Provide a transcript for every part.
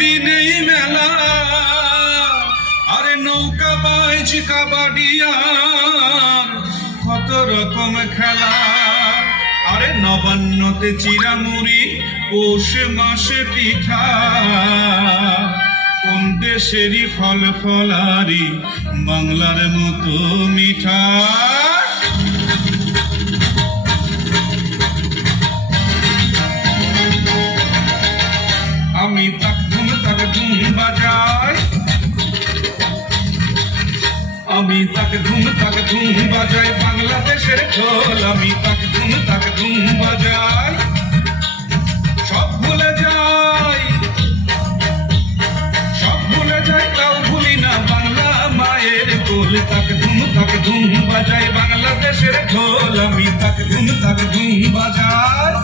দিনেই মেলা, আরে নৌকা বাইচ কাবাডিয়ার কত রকম খেলা। আরে নবান্নতে চিরামুড়ি, পৌষ মাসে পিঠা, কোন দেশেরই ফল ফলারি বাংলার মতো মিঠা। আমি তাক ধুম বাজাই, আমি তাক ধুম বাজাই বাংলাদেশের ঢোল। আমি তাক ধুম বাজাই, সব ভুলে যাই, সব ভুলে যাই, তাও ভুলি না বাংলা মায়ের কোল। তাক ধুম বাজাই বাংলাদেশের ঢোল। আমি তাক ধুম বাজাই।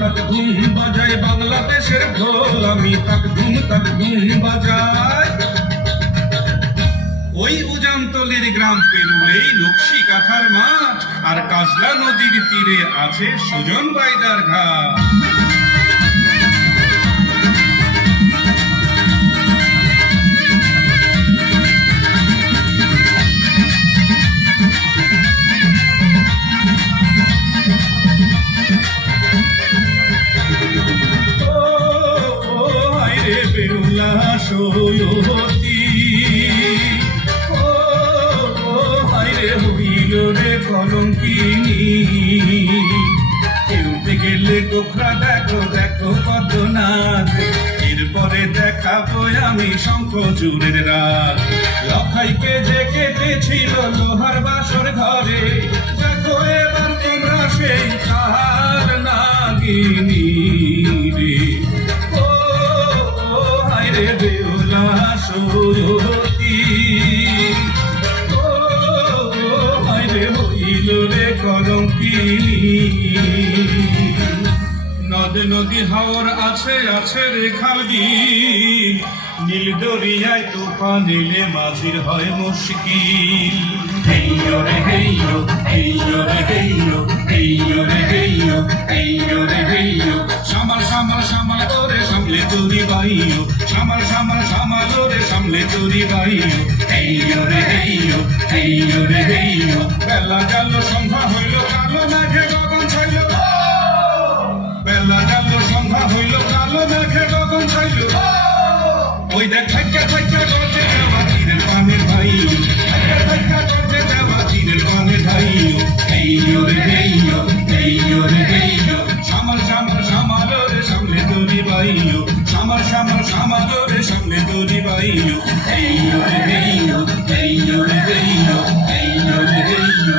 তাক ধুম বাজাই বাংলাদেশের ঢোল। আমি তাক ধুম বাজাই। ওই উজানতলির গ্রাম পেরুলেই নকশি কাঁথার মাঠ, আর কাজলা নদীর তীরে আছে সুজন বাইদার ঘাট। বেহুলা সৈয়দী, ও হায়রে হইল রে কলঙ্কিনী। খেলতে গেলে গোখরা দেখো দেখো কত নাচ, এরপরে দেখাবো আমি শঙ্খ চূড়ের রাত। লখাইকে যে কেটেছিল লোহার বাসর ঘরে, দেখো এবার তোমরা সেই তাহার নাগিনী রে। বেহুলা সৈয়দী, ও হায়রে হইল রে কলঙ্কিনী। নদ নদী হাওর আছে রে খালি, নীল দরিয়ায় তুফান এলে মাঝির হয় মুশকিল। হেইয়ো রে হেইয়ো, হেইয়ো রে হেইয়ো, হেইয়ো রে হেইয়ো, হেইয়ো রে হেইয়ো। সামাল সামাল সামাল করে সামলে চুরি বাইও, সামাল সামাল সামাল করে সামলে চুরি বাইও। হেইয়ো রে হেইয়ো, হেইয়ো রে হেইয়ো। বেলা গেল সন্ধ্যা হইল, কালো মেঘে গগন ছাইল। বেলা গেল সন্ধ্যা হইল, কালো মেঘে গগন ছাইল। ওই দেখ থাইকা থাইকা করছে যাওয়া চিরের পানের ভাই, থাইকা করছে যাওয়া চিরের পানের ভাই। হেইয়ো রে হেইয়ো, হেইয়ো রে হেইয়ো। সামাল সামাল সামাল রে সামলে দড়ি বাইও, সামাল সামাল সামাল রে সামলে দড়ি বাইও। হেইয়ো রে হেইয়ো, হেইয়ো রে হেইয়ো, হেইয়ো রে হেইয়ো।